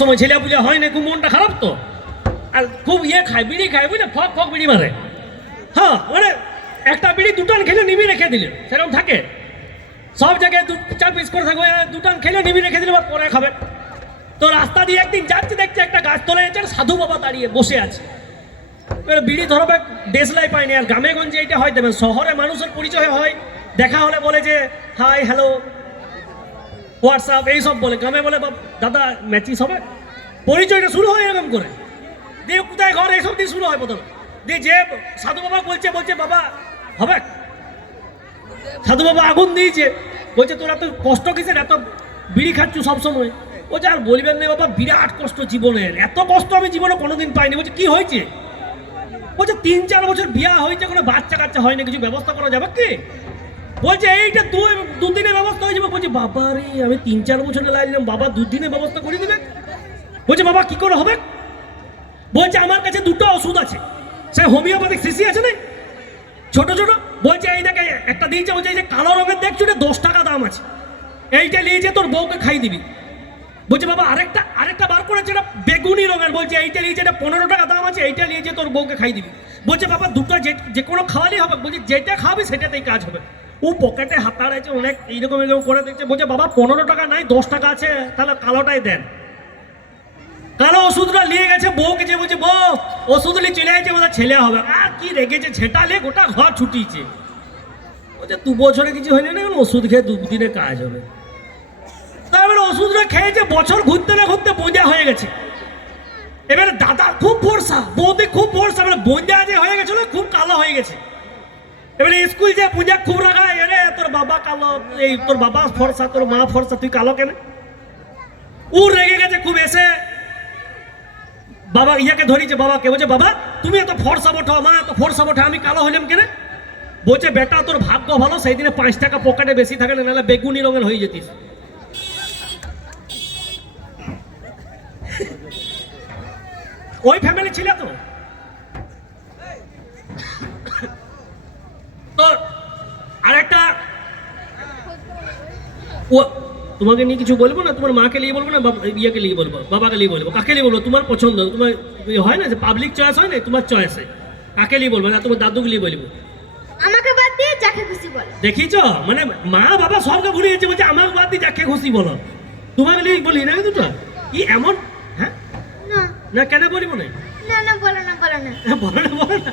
সময় ছেলে পুলে হয় না, খুব মনটা খারাপ তো, আর খুব খায়, বিড়ি খায়, বুঝলে, ফক ফক বিড়ি মারে। হ্যাঁ, মানে একটা বিড়ি দুটান খেলে নিবি রেখে দিল, সেরকম থাকে সব জায়গায়। 4 পিস করে থাকবে, দুটান খেলে নিবি রেখে দিলে, পরে খাবে। তো রাস্তা দিয়ে একদিন যাচ্ছে, দেখছে একটা গাছ তলায় একটা সাধু বাবা দাঁড়িয়ে বসে আছে। এবার বিড়ি ধরবে, দেশলাই পায়নি। আর গ্রামে গঞ্জে এইটা হয়, দেবেন। শহরে মানুষের পরিচয় হয়, দেখা হলে বলে যে হাই, হ্যালো, হোয়াটসঅ্যাপ, এইসব বলে। গ্রামে বলে দাদা ম্যাচিস হবে। পরিচয়টা শুরু হয় এরকম করে, দিয়ে কোথায় ঘর, এইসব দিয়ে শুরু হয় প্রথমে। দিয়ে যে সাধু বাবা বলছে বাবা হবে। সাধু বাবা আগুন দিয়েছে, বলছে তোরা তো কষ্ট কিসের, এত বিড়ি খাচ্ছু সবসময়। বলছে আর বলবেন না বাবা, বিরাট কষ্ট জীবনের, এত কষ্ট আমি জীবনে কোনোদিন পাইনি। বলছে কি হয়েছে? বলছে 3-4 বছর বিয়া হয়েছে, কোনো বাচ্চা কাচ্চা হয় না, কিছু ব্যবস্থা করা যাবে কি? বলছে এইটা 2 দিনের ব্যবস্থা হয়ে যাবে। বলছে বাবা রে, আমি 3-4 বছরে লাইলাম, বাবা 2 দিনের ব্যবস্থা করে দেবে? বলছে বাবা কি করে হবে? বলছে আমার কাছে 2টো ওষুধ আছে, সে হোমিওপ্যাথিক শিশি আছে না, ছোট ছোট। বলছে এই দেখে একটা দিয়েছে, বলছে এই যে কালো রঙের দেখছো, এটা 10 টাকা দাম আছে, এইটা নিয়ে যে তোর বউকে খাই দিবি। বলছে বাবা আরেকটা বার করেছে, এটা বেগুনি রঙের, বলছে এইটা নিয়ে যেটা 15 টাকা দাম আছে, এইটা নিয়ে যে তোর বউকে খাই দিবি। বলছে বাবা দুটো যে কোনো খাওয়ালেই হবে। বলছে যেটা খাওয়াবি সেটাতেই কাজ হবে। ও পকেটে হাত আছে অনেক, এইরকম করে দেখছে। বলছে বাবা 15 টাকা নাই, 10 টাকা আছে, তাহলে কালোটাই দেন। কালো ওষুধটা নিয়ে গেছে, বউকে যে বলছে বউ ওষুধ নিয়ে চলে গেছে, বলে ছেলে হবে। আর কি রেগেছে, ছেটালে গোটা ঘর ছুটিয়েছে। বলছে 2 বছরে কিছু হয়নি না, ওষুধ খেয়ে 2 দিনে কাজ হবে। তারপরে ওষুধটা খেয়েছে, বছর ঘুরতে না ঘুরতে বোঝা হয়ে গেছে। এবারে দাদা খুব ফর্সা, বৌদি খুব ফর্সা, মানে বোঝা যে হয়ে গেছিল, খুব কালো হয়ে গেছে। এবারে স্কুল যে পূজা খুব রাখা, এরে তোর বাবা কালো, এই তোর বাবা ফর্সা, তোর মা ফর্সা, তুই কালো কেন? ও রেগে গেছে খুব। এসে বাবা ইয়াকে ধরিয়েছে, বাবাকে। বলছে বাবা তুমি এত ফর্সা বঠো, মা এত ফর্সা বঠো, আমি কালো হইলাম কেন? বলছে বেটা তোর ভাগ্য ভালো, সেই দিনে 5 টাকা পকেটে বেশি থাকে না, নাহলে বেগুনি রঙের হয়ে যেতিস। ওই ফ্যামিলি ছিল তো। তো আরেকটা, ও তোমাকে নিয়ে কিছু বলবো না, তোমার মাকে নিয়ে বলবো না, ইয়েকে নিয়ে বলবো, বাবাকে নিয়ে বলবো, কাকে নিয়ে বলবো? তোমার পছন্দ, তোমার হয় না যে পাবলিক চয়েস হয় না, তোমার চয়েসে কাকে নিয়ে বলবো না, তোমার দাদুকে নিয়ে বলবো? আমাকে বাদ দিয়ে যাকে খুশি বলো। দেখিছো, মানে মা বাবা সবকে ভুলে গেছে, বলছে আমার বাদ দিয়ে যাকে খুশি বলো। তোমাকে নিয়ে বলি না দুটো, কি এমন? হ্যাঁ না না, কেন বলিব না? না না, বলো না বলো না। বলো না,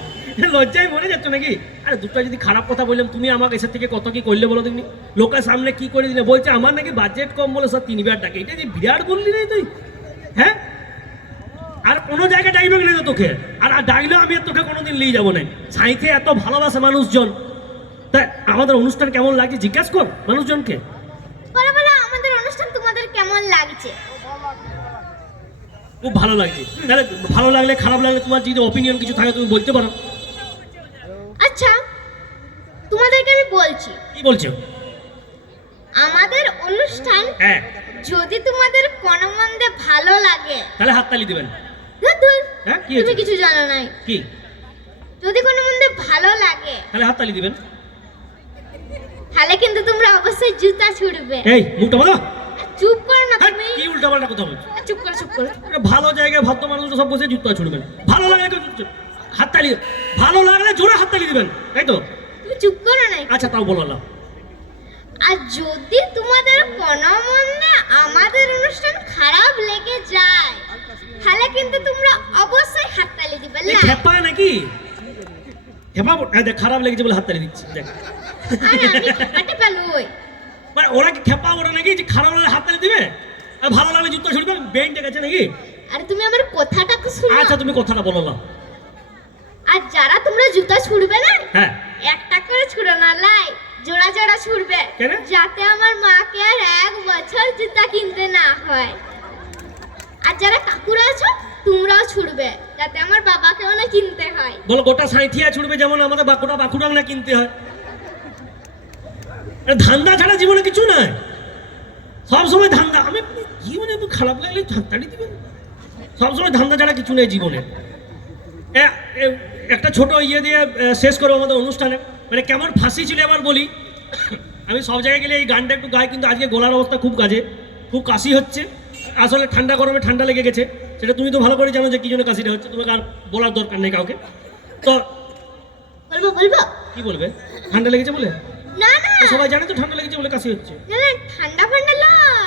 লজ্জায় মরে যাচ্ছ নাকি? আরে দুটো যদি খারাপ কথা বললাম, তুমি আমাকে এসে থেকে কত কি করলে বলো তুমি? লোকের সামনে কি করে দিলে? বলছে আমার নাকি বাজেট কম বলে সব 3 বার ডাকে। এটা যে বিরাট বললি না তুই, হ্যাঁ? আর কোনো জায়গায় ডাকবে না তোকে, আর ডাকলেও আমি তোকে কোনোদিন নিয়ে যাবো না। সাঁইতে এত ভালোবাসে মানুষজন, তা আমাদের অনুষ্ঠান কেমন লাগছে জিজ্ঞাসা কর মানুষজনকে। বলো বলো, আমাদের অনুষ্ঠান তোমাদের কেমন লাগছে? খুব ভালো লাগছে। তাহলে ভালো লাগলে খারাপ লাগলে তোমার যদি অপিনিয়ন কিছু থাকে তুমি বলতে পারো। আচ্ছা, তোমাদেরকে আমি বলছি, কি বলছো? আমাদের অনুষ্ঠান হ্যাঁ, যদি তোমাদের কোনো মন্দে ভালো লাগে, তাহলে হাততালি দিবেন। ধুর ধুর, হ্যাঁ, কি তুমি হয়েছে? কিছু জানো নাই। কি? যদি কোনো মন্দে ভালো লাগে, তাহলে হাততালি দিবেন। তাহলে কিন্তু তোমরা অবশ্যই জুতা ছুড়বে। এই মুখটা বলো। চুপ করো না হ্যাঁ, তুমি। কি উল্টাপাল্টা কথা বলছো? চুপ করো চুপ করো। একটা ভালো জায়গায় ভদ্র মানুষ সব বসে জুতা ছুড়বেন, ভালো লাগলে হাততালি, ভালো লাগলে জোরে হাততালি দিবেন, তাই তো? তুমি চুপ করো না। আচ্ছা তাও বললাম। আর যদি তোমাদের কোনো মন্দে আমাদের অনুষ্ঠান খারাপ লেগে যায়, তাহলে কিন্তু তোমরা অবশ্যই হাততালি দিবে। খেপা নাকি? খেপা দেখ, খারাপ লেগেছে বলে হাততালি দিচ্ছি দেখ। আরে আমি খেপাতে পারলই। মানে ওরা কি খেপা ওরা নাকি যে খারাপ লাগলে হাততালি দিবে, আর ভালো লাগলে জুতা ছুড়বে? বেইনটা গেছে নাকি? আরে তুমি আমার কথাটা তো শুনো। আচ্ছা তুমি কথাটা বললাম। আর যারা তোমরা জুতা ছুড়বে না, হ্যাঁ, একটা করে ছুড়ো না, লাই জোড়া জোড়া ছুড়বে, কেন? যাতে আমার মাকে আর 1 বছর জুতা কিনতে না হয়। আর যারা কাকুরা আছো তোমরাও ছুড়বে, যাতে আমার বাবাকেও না কিনতে হয়। বলো গোটা সাঁইথিয়া ছুটবে, যেমন আমাদের গোটা বাঁকুড়াও না কিনতে হয়। ধান্দা ছাড়া জীবনে কিছু নাই, সবসময় ধান্দা। আমি কি মানে খারাপ লাগলে হাততালি দিবেন? সবসময় ধান্দা ছাড়া কিছু নেই জীবনে। একটা ছোট ইয়ে দিয়ে শেষ করবো আমাদের অনুষ্ঠানে। মানে কেমন ফাঁসি ছিল এবার বলি। আমি সব জায়গায় গেলে এই গানটা একটু গাই, কিন্তু আজকে গলার অবস্থা খুব কাজে, খুব কাশি হচ্ছে। আসলে ঠান্ডা গরমে ঠান্ডা লেগে গেছে, সেটা তুমি তো ভালো করে জানো যে কি জন্য কাশিটা হচ্ছে, তোমাকে আর বলার দরকার নেই কাউকে। তো বলবো বলবো কি বলবে, ঠান্ডা লেগেছে বলে? না না তো সবাই জানে তো ঠান্ডা লেগেছে বলে কাশি হচ্ছে। না না, ঠান্ডা ফান্ডা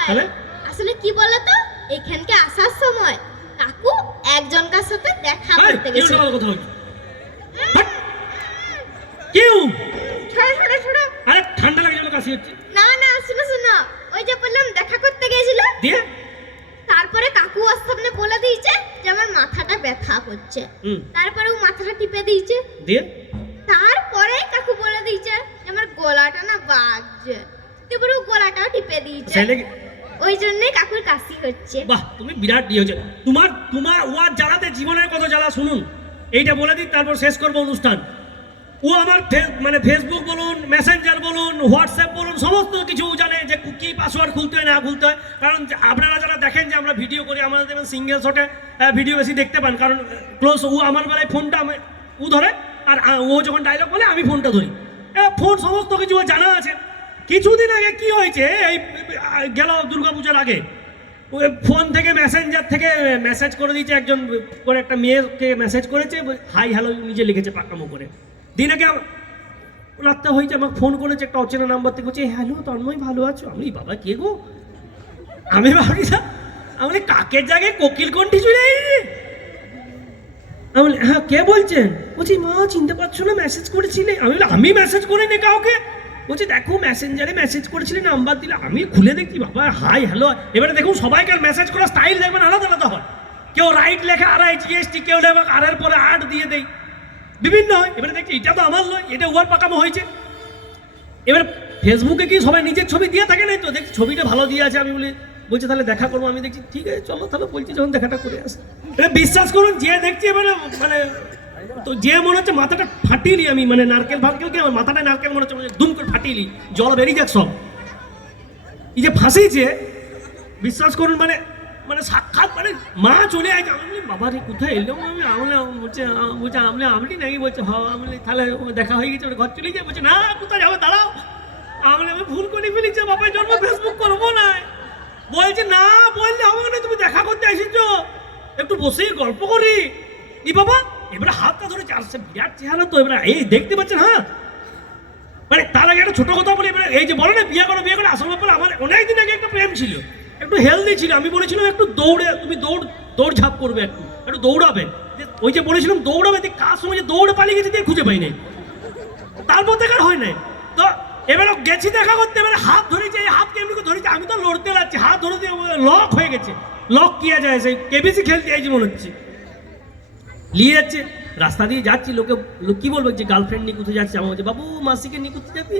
তাহলে? লয়। আসলে কি বলতো, এখানকে আসার সময় কাকু একজনকার সাথে দেখা এই, করতে কি গেছিল। উল্টোপাল্টা কথা বলছো? হাট! কেউ ছোড়ো ছোড়ো ছোড়ো। আরে ঠান্ডা লেগেছে বলে কাশি হচ্ছে, না না, শুনো শুনো, ওই যে বললাম দেখা করতে গেছিল, দিয়ে তারপরে কাকু ওর সামনে বলে দিয়েছে যে আমার মাথাটা ব্যথা করছে। তারপরে ও মাথাটা টিপে দিয়েছে। দিয়ে তারপরে কাকু বলে দিয়েছে যে আমার গলাটা না বাজছে। তারপরে ও গলাটাও টিপে দিয়েছে। সেই লেগে ওই জন্যই কাকুর কাশি হচ্ছে। বাহ, তুমি বিরাট ইয়ে হচ্ছে তোমার। তোমার ওয়ার জ্বালাতে জীবনের কত জ্বালা শুনুন। এইটা বলে দিই, তারপর শেষ করবো অনুষ্ঠান। ও আমার মানে ফেসবুক বলুন, মেসেঞ্জার বলুন, হোয়াটসঅ্যাপ বলুন, সমস্ত কিছু জানে যে কি পাসওয়ার্ড খুলতে হয় না খুলতে হয়। কারণ আপনারা যারা দেখেন যে আমরা ভিডিও করি, আমাদের দেখবেন সিঙ্গেল শটে ভিডিও বেশি দেখতে পান, কারণ ক্লোজ ও আমার বেলায় ফোনটা ও ধরে, আর ও যখন ডায়লগ বলে আমি ফোনটা ধরি। ফোন সমস্ত কিছু ও জানা আছে। কিছুদিন আগে কি হয়েছে, এই গেল দুর্গাপূজার আগে, ওই ফোন থেকে মেসেঞ্জার থেকে মেসেজ করে দিয়েছে একজন করে, একটা মেয়েকে মেসেজ করেছে, হাই হ্যালো নিজে লিখেছে পাকামো করে। দিন আগে রাতটা হয়েছে, আমাকে ফোন করেছে একটা অচেনা নাম্বার থেকে, বলছে হ্যালো তন্ময় ভালো আছো? আমি বাবা কে গো? আমি ভাবি আমি কাকের জায়গায় কোকিল কণ্ঠী চলে এসেছি। আমি হ্যাঁ কে বলছেন? বলছি মা চিনতে পারছো না, মেসেজ করেছিলে। আমি মেসেজ করিনি কাউকে। বলছি দেখো মেসেঞ্জারে মেসেজ করেছিলে, নাম্বার দিলে। আমি খুলে দেখছি বাবা হাই হ্যালো। এবারে দেখুন সবাইকার মেসেজ করার স্টাইল দেখবেন আলাদা আলাদা হয়। কেউ রাইট লেখে RIGST, কেউ লেখে আর এর পরে আর্ট দিয়ে দেয়, বিভিন্ন হয়। এবারে দেখছি এটা তো আমার নয়, এটা ওয়ার পাকামো হয়েছে। এবার ফেসবুকে কি সবাই নিজের ছবি দিয়ে থাকে নাই তো, দেখছি ছবিটা ভালো দিয়ে আছে। আমি বলছি তাহলে দেখা করবো। আমি দেখছি ঠিক আছে চলো তাহলে, বলছি যখন দেখাটা করে আসি। এবার বিশ্বাস করুন যে দেখছি এবারে মানে তো যে মনে হচ্ছে মাথাটা ফাটিলি আমি, মানে নারকেল ফারকেলকে আমার মাথাটা নারকেল মনে হচ্ছে দুম করে ফাটিলি, জল বেরিয়ে যাক সব। এই যে ফাঁসিছে বিশ্বাস করুন, মানে মানে সাক্ষাৎ মানে মা চলে আসছে। আমি বলি বাবা রে কোথায় এলো? আমি বলছে আমলি নাকি? বলছে হ্যাঁ আমলি। তাহলে দেখা হয়ে গেছে, ঘর চলে যায়। বলছে না কোথায় যাবো দাঁড়াও। আমি ভুল করে ফেলেছি, বাবার জন্ম ফেসবুক করবো না। বলছে না বললে হবে না, তুমি দেখা করতে এসেছো, একটু বসেই গল্প করি। ই বাবা এবারে হাতটা ধরেছে, আসছে বিরাট চেহারা তো। এবারে এই দেখতে পাচ্ছেন হ্যাঁ, মানে তার আগে একটা ছোট কথা বলি। এবারে এই যে বলো না বিয়ে করে আসল ব্যাপার, আমার অনেকদিন আগে একটা প্রেম ছিল, একটু হেলদি ছিল। আমি বলেছিলাম একটু তুমি দৌড় ঝাঁপ করবে, একটু দৌড়াবে। ওই যে বলেছিলাম দৌড়াবে, কার সময় যে দৌড়ে পালিয়ে গেছে দিয়ে খুঁজে পাই নাই, তারপর দেখার হয় নাই। তো এবারে গেছি দেখা করতে, এবারে হাত ধরেছে, এই হাত কেমনি করে ধরেছে, আমি তো লড়তে লাগছি, হাত ধরে দিয়ে লক হয়ে গেছে। লক কি যায়, সেই কেবিসি খেলতে চাইছি মনে হচ্ছে। নিয়ে যাচ্ছে, রাস্তা দিয়ে যাচ্ছি, লোক কি বলবো যে গার্লফ্রেন্ড নিয়ে কোথায় যাচ্ছে। আমার বলছে বাবু মাসিকে নিয়ে কোথায় যাবি?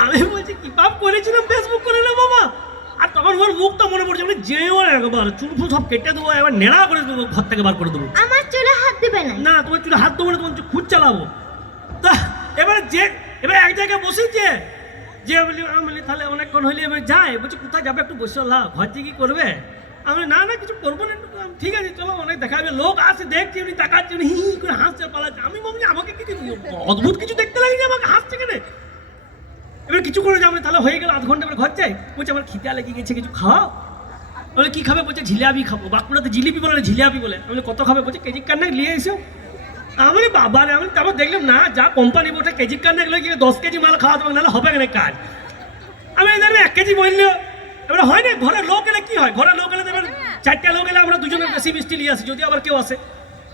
আমি বলছি কি পাপ করেছিলাম ফেসবুক করে না বাবা। আর তখন ওর মুখটা মনে পড়ছে, মানে যে ওর একবার চুলফুল সব কেটে দেবো, এবার নেড়া করে দেবো, ঘর থেকে বার করে দেবো। আমার চুলে হাত দেবে না। না তোমার চুলে হাত দেবো না, তোমার খুঁজ চালাবো। তা এবার এক জায়গায় বসেছে, যে বলি তাহলে অনেকক্ষণ হইলে এবার যায়। বলছি কোথায় যাবে, একটু বসে ঘর থেকে কি করবে? আমি না কিছু করবো না, ঠিক আছে চলো অনেক দেখা যাবে। লোক আসে দেখছি, উনি তাকাচ্ছে, উনি হি করে হাসছে পালাচ্ছে। আমি ভাবছি আমাকে কিছু অদ্ভুত কিছু দেখতে লাগে, আমাকে হাসছে কেন? এবার কিছু করে যাবো, তাহলে হয়ে গেল আধ ঘন্টা। এবার ঘর যাই, বলছে আমার খিদে লেগে গেছে, কিছু খাওয়াও। বলে কি খাবে? বলছে জিলাপি খাবো। বাঁকুড়াতে জিলিপি বলে, জিলাপি বলে। আমি কত খাবে? বলছে কেজি কান্নাক নিয়ে এসো। আমি বাবা রে, আমি তারপর দেখলাম না যা কোম্পানি বটে, কেজি কান্নাক গেলে 10 কেজি মাল খাওয়া দেবো, নাহলে হবে না কাজ। আমি 1 কেজি বললেও এবার হয় না। ঘরের লোক এলে কি হয়, ঘরের লোক এলে এবার 4টা লোক এলে আমরা দুজনের বেশি মিষ্টি নিয়ে আসি, যদি আবার কেউ আসে।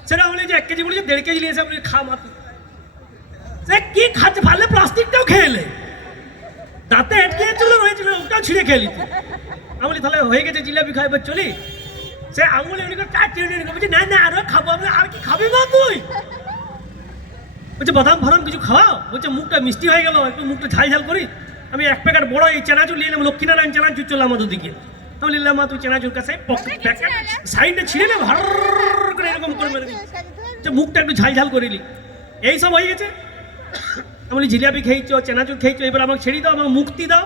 সেটা আমি যে 1 কেজি বলেছি, 1.5 কেজি নিয়ে এসে আপনি খা মাত্র। সে কি খাচ্ছে, পারলে প্লাস্টিকটাও খেয়ে দাঁতে এটকে ছিল রয়েছিল, ওটাও ছিঁড়ে খেয়ে নিত। আমি বলি তাহলে হয়ে গেছে জিলাপি খাই, এবার চলি। সে আঙুলে বলছি না আরো খাবো। আমি আর কি খাবি মা তুই? বলছে বাদাম ফাদাম কিছু খাওয়াও। বলছে মুখটা মিষ্টি হয়ে গেল, একটু মুখটা ঝাল করি। আমি 1 প্যাকেট বড় এই চানাচুর নিয়ে এলাম, লক্ষ্মীনারায়ণ চানাচুর চললাম আমাদের দিকে। আমি নিলাম মা তুই চানাচুর কাছে সাইডে ছিঁড়ে না ভার করে এরকম করে মেরে মুখটা একটু ঝাল করিলি। এই সব হয়ে গেছে। আমি বলি জিলাপি খেয়েছো, চানাচুর খেয়েছো, এবার আমাকে ছেড়ে দাও, আমাকে মুক্তি দাও।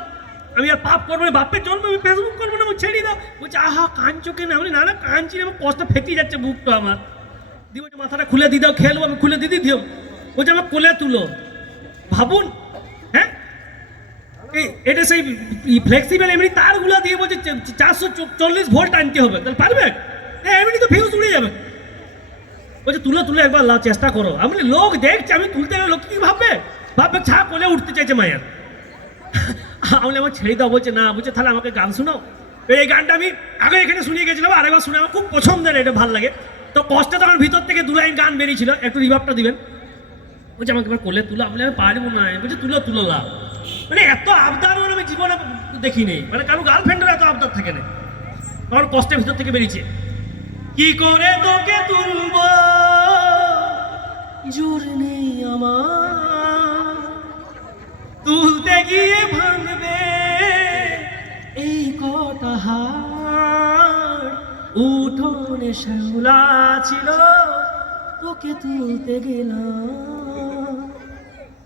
আমি আর পাপ করবো না, বাপের জন্ম আমি ফেসবুক করবো না, আমাকে ছেড়ে দাও। বলছে আহা কাঁদছো কেন? আমি না কাঁদছি না, আমার কষ্ট ফেটে যাচ্ছে বুকটা আমার। দিয়ে বলছে মাথাটা খুলে দিয়ে দাও, খেলবো। আমি খুলে দিদি দিও। বলছে আমার কোলে তুলো। ভাবুন হ্যাঁ, এটা সেই ফ্লেক্সিবল এমনি তারগুলো দিয়ে বলছে 440 ভোল্ট আনতে হবে, তাহলে পারবে? এমনি তো ফিউজ উড়ে যাবে। বলছে তুলে একবার চেষ্টা করো। আমি বলি, লোক দেখছে আমি তুলতে গেলে লোক কি ভাববে ছা কোলে উঠতে চাইছে মায়ের। আমি আমার ছেড়ে দাও, বলছে না। বলছে তাহলে আমাকে গান শোনাও। এই গানটা আমি আগে এখানে শুনিয়ে গেছিলাম, আরেকবার শুনে আমার খুব পছন্দের, এটা ভালো লাগে। তো কষ্টে তখন ভিতর থেকে 2 লাইন গান বেরিয়েছিল, একটু রিভাবটা দিবেন। বলছে আমাকে এবার কোলে তুলো। আমি পারবো না। বলছে তুলো লাভ। মানে এত আবদার আমি জীবনে দেখিনি, মানে কারো গার্লফ্রেন্ডের এত আবদার থাকে না। তখন কষ্টের ভিতর থেকে বেরিয়েছে, কি করে তোকে তুলবো জোর নেই আমার, তুলতে গিয়ে ভাঙবে এই কটা হাড়, উঠোনে শ্যাওলা ছিল তোকে তুলতে গেলাম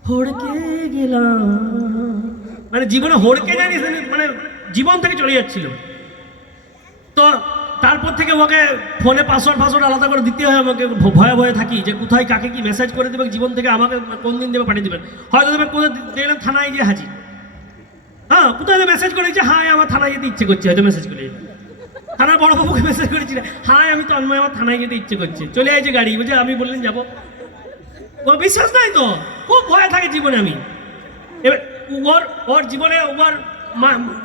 হড়কে গেলাম। মানে জীবনে হড়কে জানিস, মানে জীবন থেকে চলে যাচ্ছিল। তো তারপর থেকে ওকে ফোনে পাসওয়ার্ড আলাদা করে দিতে হয় আমাকে। ভয়ে থাকি যে কোথায় কাকে কি মেসেজ করে দেবে জীবন থেকে, আমাকে কোন দিন দেবে পাঠিয়ে দেবেন। হয়তো দেবে কোথায় দেখলাম থানায় গিয়ে হাজির। হ্যাঁ, কোথায় মেসেজ করেছে, হাই আমার থানায় যেতে ইচ্ছে করছে, হয়তো মেসেজ করে থানার বড়বাবুকে মেসেজ করেছিল, হাই আমি তন্ময় আমার থানায় যেতে ইচ্ছে করছে, চলে আসছে গাড়ি। বলছে আমি বললেন যাবো। ও বিশ্বাস নাই তো, খুব ভয় থাকে জীবনে আমি। এবার ওর জীবনে ওর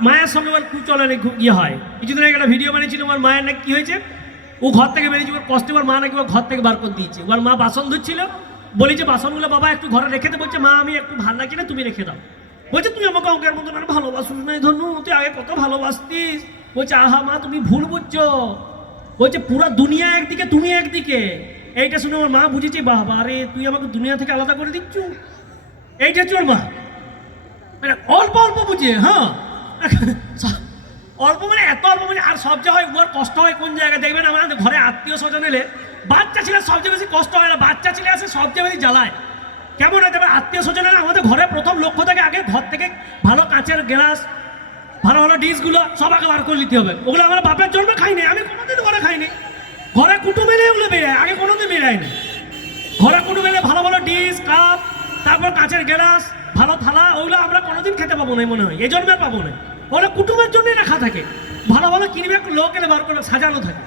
মায়ের সঙ্গে ওর খুব চলে খুব ইয়ে হয়। কিছুদিন আগে একটা ভিডিও বানিয়েছিল, ওর মায়ের নাকি কি হয়েছে, ও ঘর থেকে বেরিয়েছে, ওর কষ্টে ওর মা নাকি ওর ঘর থেকে বার করে দিয়েছে। ওর মা বাসন ধুচ্ছিল, বলেছে বাসনগুলো বাবা একটু ঘরে রেখে দে। বলছে মা আমি একটু ভালো লাগছে না, তুমি রেখে দাও। বলছে তুই আমাকে অঙ্কের মতো মানে ভালোবাসিস নাই ধনু, তুই আগে কত ভালোবাসতিস। বলছে আহা মা তুমি ভুল বুঝছো। বলছে পুরো দুনিয়া একদিকে তুমি একদিকে। এইটা শুনে ওর মা বুঝেছে, বাবা রে তুই আমাকে দুনিয়া থেকে আলাদা করে দিচ্ছ। এইটা হচ্ছে ওর মা, মানে অল্প বুঝে। হ্যাঁ, অল্প মানে এত অল্প মানে। আর সবচেয়ে হয় ওর কষ্ট হয় কোন জায়গায় দেখবেন, আমাদের ঘরে আত্মীয় স্বজন এলে বাচ্চা ছেলে সবচেয়ে বেশি কষ্ট হয় না, বাচ্চা ছেলে আসে সবচেয়ে বেশি জ্বালায়। কেমন হয় দেখবেন, আত্মীয় স্বজনেরা আমাদের ঘরে প্রথম লক্ষ্য থাকে আগে ঘর থেকে ভালো কাঁচের গ্লাস, ভালো ডিশগুলো সব আগে বার করে নিতে হবে। ওগুলো আমার বাপের জন্মে খাইনি, আমি কোনোদিন ঘরে খাইনি। ঘরে কুটুম এলে ওগুলো বেরায়, আগে কোনোদিন বেরায়নি। ঘরে কুটুম এলে ভালো ডিশ কাপ, তারপর কাঁচের গ্লাস, ভালো থালা, ওগুলো আমরা কোনোদিন খেতে পাবো না মনে হয়, এই জন্মে পাবো না। ওগুলো কুটুমের জন্যই রাখা থাকে, ভালো কিনবে লোক এলে বার করে সাজানো থাকে।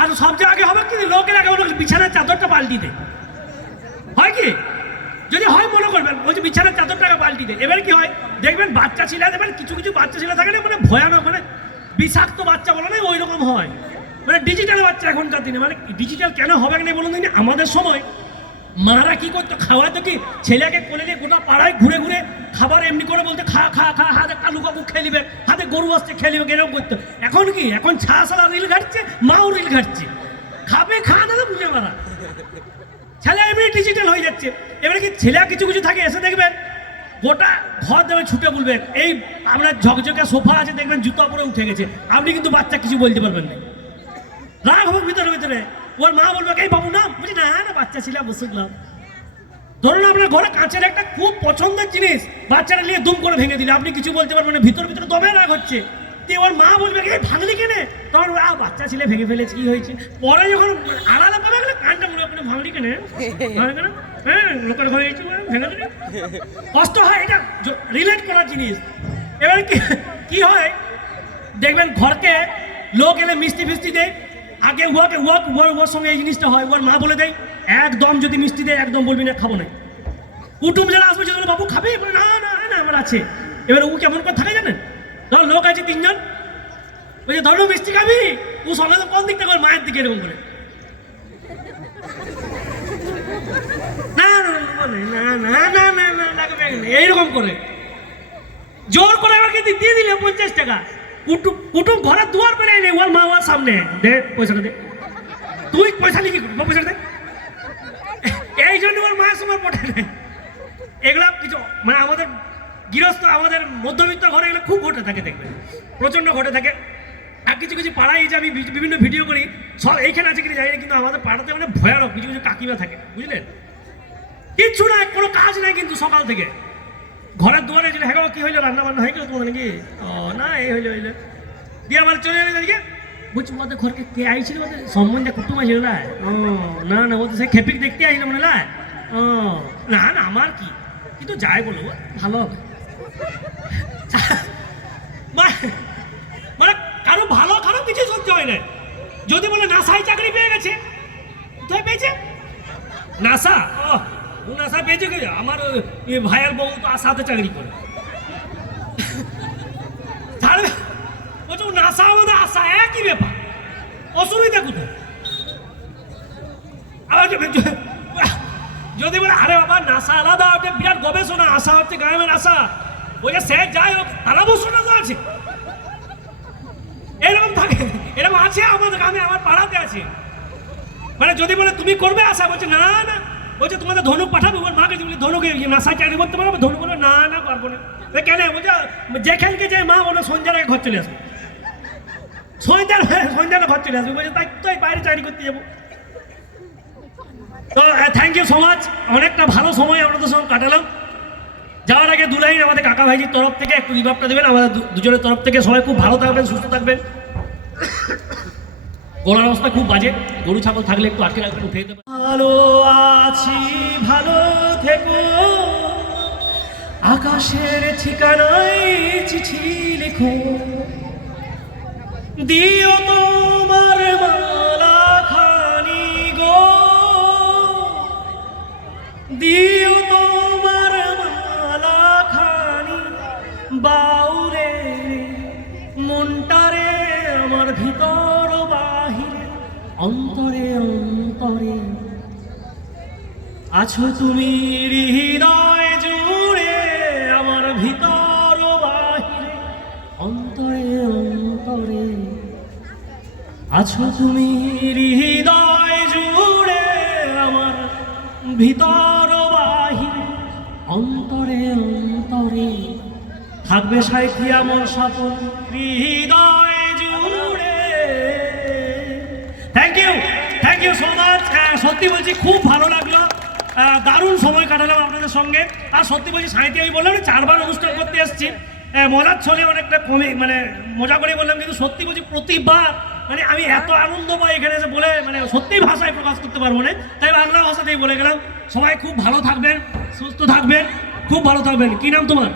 আর সবচেয়ে আগে হবে কি, লোকের আগে হলো বিছানার চাদরটা পাল্টি দেয়। হয় কি, যদি হয় মনে করবেন ওই যে বিছানার চাদরটাকে পাল্টি দেয়। এবার কি হয় দেখবেন, বাচ্চা ছেলে দেবেন, কিছু বাচ্চা ছেলে থাকে না মানে ভয়ানক, মানে বিষাক্ত বাচ্চা বলে না, ওই রকম হয়। মানে ডিজিটাল বাচ্চা এখনকার দিনে। মানে ডিজিটাল কেন হবে না বলুন দিন, আমাদের সময় মারা কি করতো, খাওয়াতো কি, ছেলেকে কোলে নিয়ে গোটা পাড়ায় ঘুরে খাবার এমনি করে বলতে খা হাতে কালু কাকু খেয়ে নিবে, হাতে গরু আসছে খেয়ে নিবে, এরকম করতো। এখন কি, এখন ছাড়া রিল ঘাটছে, মাও রিল ঘাটছে, খাবে খাওয়া দাদা বুঝে মারা। ছেলে এমনি ডিজিটাল হয়ে যাচ্ছে। এবারে কি ছেলে কিছু থাকে এসে দেখবেন গোটা ঘর দেবে ছুটে বলবেন, এই আপনার ঝকঝকে সোফা আছে দেখবেন জুতা পরে উঠে গেছে, আপনি কিন্তু বাচ্চা কিছু বলতে পারবেন না, রাগ হবে ভিতরে। ওর মা বলবে এই বাবু না, বুঝি না বাচ্চা ছিল বসুকলাম। ধরুন আপনার ঘরে কাঁচের একটা খুব পছন্দের জিনিস বাচ্চারা নিয়ে দুম করে ভেঙে দিলে, আপনি কিছু বলতে পারবেন না, ভিতরে দমে রাগ হচ্ছে। ওর মা বলবে এই ভাঙলি কেনে, তখন বাচ্চা ছেলে ভেঙে ফেলেছে, কি হয়েছে। পরে যখন আড়ালে পাবে কানটা মনে করে ভাঙলি কেনে, হ্যাঁ লোকের ঘরে ভেঙে দিলে কষ্ট হয়, এটা রিলেট করার জিনিস। এবার কি হয় দেখবেন, ঘরকে লোক এলে মিষ্টি ফিষ্টি দেয়, আগে ওর সঙ্গে এই জিনিসটা হয়। ওর মা বলে দেয় একদম যদি মিষ্টি দেয় একদম বলবি না খাবো না। কুটুম যারা আসবে যদি বাবু খাবে, না আমার আছে। এবার ও কেমন করে থাকে জানেন, ধর লোক আছে 3 জন, বলছে ধরো মিষ্টি খাবি, ও সঙ্গে কোন দিকটা করে মায়ের দিকে এরকম করে, এইরকম করে জোর করে আমাকে দিয়ে দিলে 50 টাকা। কুটুম ঘরের দুয়ার পেলে এনে ওর মা ওর সামনে দে পয়সাটা দে, তুই পয়সা লিখি পয়সাটা দে। এই জন্য ওর মায়ের সময় পটে নেই। এগুলো কিছু মানে আমাদের গৃহস্থ, আমাদের মধ্যবিত্ত ঘরে এগুলো খুব ঘটে থাকে, দেখবেন প্রচন্ড ঘটে থাকে। আর কিছু পাড়ায় এই যে আমি বিভিন্ন ভিডিও করি, সব এইখানে আছে কিনা জানি না, কিন্তু আমাদের পাড়াতে মানে ভয়ানক কিছু কাকিমা থাকে, বুঝলেন, কিচ্ছু না, কোনো কাজ নাই, কিন্তু সকাল থেকে ঘরের দুয়ারে যে হ্যাঁ কি হইলো, রান্না বান্না হয়ে গেল তোমাদের নাকি, ও না এই হইলো দিয়ে আমার চলে যাবে দিকে। বলছি ওদের ঘরকে কে আইছিল, ওদের সম্বন্ধে কুটুম আছে না, ও না ওদের সে খেপিক দেখতে আইলো মনে হয়, ও না আমার কি, কিন্তু যাই বলো ভালো হবে। মানে কারো ভালো খারাপ কিছু শুনতে হয় না। যদি বলে নাসায় চাকরি পেয়ে গেছে, কোথায় পেয়েছে? নাসা, ও নাসা পেয়েছে কি? আমার ভাইয়ের বউ তো আসাতে চাকরি করে। তাহলে বলছো নাসা আমাদের আশা একই ব্যাপার, অসুবিধা কোথায়? আবার যদি বলে আরে বাবা নাসা আলাদা, ওটা বিরাট গবেষণা, আশা হচ্ছে গ্রামের আশা, ওই যে সে যাই হোক তারা বসুনা তো আছে, এরকম থাকে, এরকম আছে আমাদের গ্রামে, আমার পাড়াতে আছে। মানে যদি বলে তুমি করবে আশা, বলছে না না, বলছে তোমাদের ধনুক পাঠাবো, ওর মাকে বলি ধনুকে নাসায় চাকরি করতে পারবো, ধনুক বলে না না পারবো না। কেন? বলছে যেখানকে যে মা বলে সন্ধ্যার আগে ঘর চলে আসবে, সন্ধ্যাটা ঘর চলে আসবে, বলছে তাই তাই বাইরে চাকরি করতে যাবো। তো থ্যাংক ইউ সো মাচ, অনেকটা ভালো সময় আপনাদের সঙ্গে কাটালাম। যাওয়ার আগে দু লাইন আমাদের কাকা ভাইজির তরফ থেকে একটু রিভাবটা দেবেন, আমাদের দুজনের তরফ থেকে। সবাই খুব ভালো থাকবেন, সুস্থ থাকবেন। গলার অবস্থা খুব বাজে, গরু ছাগল থাকলে একটু আটকে রাখবেন, উঠে দিতে। ভালো আছি, ভালো থেকো, আকাশের ঠিকানায় চিঠি লিখো, দিও তোমার মালা খানি গো, দিও তোমার মালা খানি, বাউরে মনটারে আমার ভিতর বাহিরে, অন্তরে অন্তরে আছো তুমি হৃদয় জুড়ে, আমার ভিতর বাহিরে, অন্তরে অন্তরে আছো তুমি হৃদয় জুড়ে, আমার ভিতর বাহিরে, অন্তরে অন্তরে থাকবে সাইথি আমার সাথে হৃদয় জুড়ে। Thank you so much. সত্যি বলছি খুব ভালো লাগলো, দারুণ সময় কাটালাম আপনাদের সঙ্গে। আর সত্যি বলছি সাহিত্যে আমি বললাম 4 বার অনুষ্ঠান করতে এসেছি, মজার ছলে অনেকটা কমে মানে মজা করে বললাম, কিন্তু সত্যি বলছি প্রতিবার মানে আমি এত আনন্দ পাই এখানে এসে বলে, মানে সত্যি ভাষায় প্রকাশ করতে পারবো না, তাই বাংলা ভাষাতেই বলে গেলাম। সবাই খুব ভালো থাকবেন, সুস্থ থাকবেন, খুব ভালো থাকবেন। কি নাম তোমার?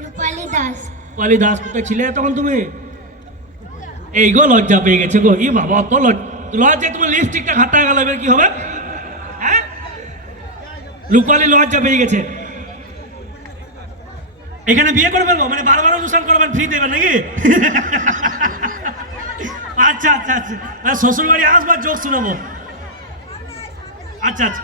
রূপালী দাস। রূপালী দাস। কোথায় ছিলে তখন তুমি? এই গো লজ্জা পেয়ে গেছে গো, ই বাবা অত লজ্জা, তোমার লিপস্টিকটা খাতা গেল, এবার কি হবে? হ্যাঁ, রূপালী লজ্জা পেয়ে গেছে। এখানে বিয়ে করে ফেলবো, মানে বারবার অনুষ্ঠান করবেন, ফ্রি দেবেন নাকি? আচ্ছা আচ্ছা আচ্ছা, শ্বশুর বাড়ি আসবার যোগ শোনাবো। আচ্ছা আচ্ছা।